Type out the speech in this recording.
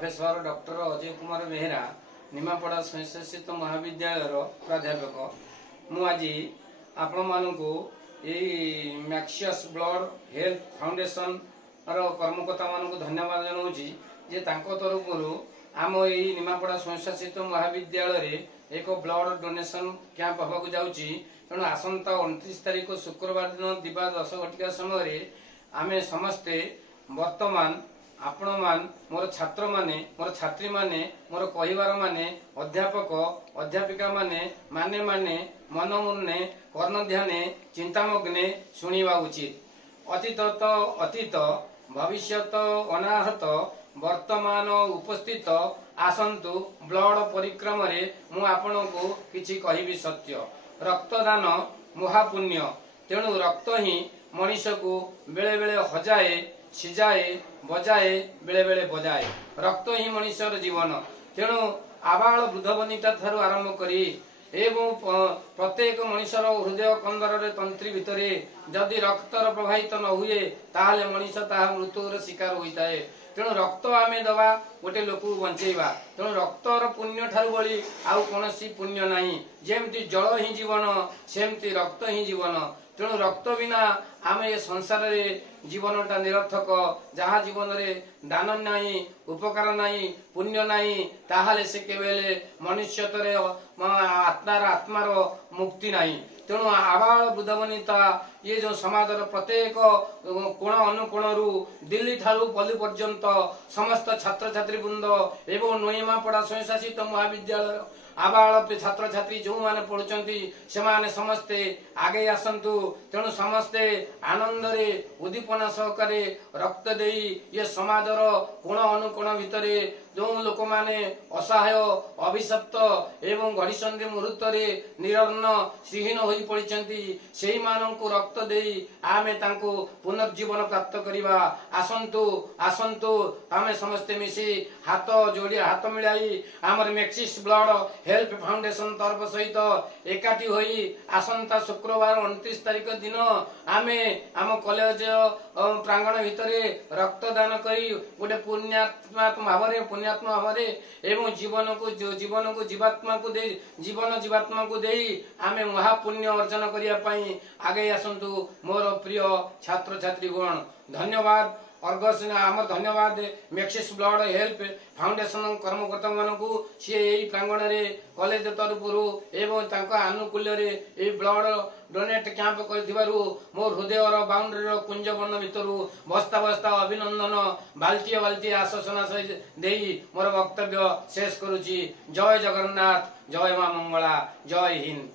Professor doctor Ajay Kumar Behera Nimapada स्वयंशासित महाविद्यालय प्राध्यापक मु आज आपण मानू मैक्सियस ब्लड हेल्थ फाउंडेशन कर्मकर्ता मानक धन्यवाद जनाऊँगी जे तांको तरफ आम यही निमापड़ा स्वयंशासित महाविद्यालय एक ब्लड डोनेशन कैंप होगा जाऊँगी तेणु आसंता 29 तारीख शुक्रवार दिन दिवा 10 घटिका समय आम समस्ते वर्तमान आपण मान मोर छात्र माने मोर छात्री माने मोर कहिबार माने अध्यापक अध्यापिका माने माने माने मन मुन्ने कर्ण ध्याने चिंतामग्ने शुणिबा उचित। अतीत तो अतीत भविष्यत अनाहत वर्तमान उपस्थित आसंतु ब्लड परिक्रम रे मु आपण को किछि कहिबी सत्य। रक्तदान महापुण्य तेणु रक्त ही मनीष को बेले बेले हजाए सिजाए बजाए बेले बेले बजाए रक्त ही मनुष्यर जीवन। तेणु आबाल वृद्ध वनिता ठारू आरंभ करी एवं प्रत्येक मनुष्यर हृदय कंदर तंत्री भितर जदि रक्तर प्रवाहित न हुए ताहले मनीष ताहा मृत्युर शिकार होता है। तेणु रक्त आमे दवा गोटे लोक बंचेबा। तेणु रक्तर पुण्य ठारू बली आउ कोनोसी पुण्य नाही। जेमती जल ही जीवन सेमती रक्त ही जीवन। तेणु रक्त बिना आम ये संसार रे जीवनटा निरर्थक। जहाँ जीवन रे दान नहीं उपकार नहीं पुण्य नहीं ताहले से केवल मनुष्यतरे आत्मार आत्मार मुक्ति नहीं। तेणु आबाल वृद्ध वनिता ये जो समाज प्रत्येक कोण अनुकोण दिल्ली ठारू पल्ली पर्यंत समस्त छात्र छात्री वृंद एवं निमापड़ा स्वयंशासित महाविद्यालय आबाल छात्र छात्री जो माने पढ़ुचंती से माने समस्ते आगे आसंतु। तेणु समस्ते आनंद रे उद्दीपना सहकारे रक्त देई ये समाजर कोण अनुकोण भितरे जो लोक माने असहाय अभिशप्त एवं घड़ीसंधि मुहूर्त निरन्न श्रीहीन होई पड़िचंती सेही मानंकु रक्त देई आमे तांको पुनर्जीवन प्राप्त करिबा। आसंतु आसंतु आमे समस्ते मिसी हाथ जोड़ी हाथ मिलाई आमर मैक्सिस ब्लड हेल्थ फाउंडेशन तरफ सहित एकाठी होई आसंता शुक्रवार 29 तारीख दिन आमे आम कॉलेज प्रांगण भितरे रक्तदान करी गोटे पुण्यात्मा भाव एवं जीवन को जीवात्मा को दे जीवन जीवात्मा को दे आमे महापुण्य अर्जन करिया पई आगे आसंतु। मोर प्रिय छात्र छात्री गण धन्यवाद अर्गस आमर धन्यवाद मैक्सिस ब्लड हेल्थ फाउंडेशन कर्मकर्ता मानकु सी यही प्रांगण रे कॉलेज तरफ एवं तांका आनुकूल्य रे ए ब्लड डोनेट कैंप करथिबारु मोर हृदयर बाउंड्री कुंजवर्ण भितरु बस्ता बस्ता अभिनंदन बाल्टी बाल्टी आश्वासना देई मोर वक्तव्य शेष करुची। जय जगन्नाथ जय मां मंगला जय हिंद।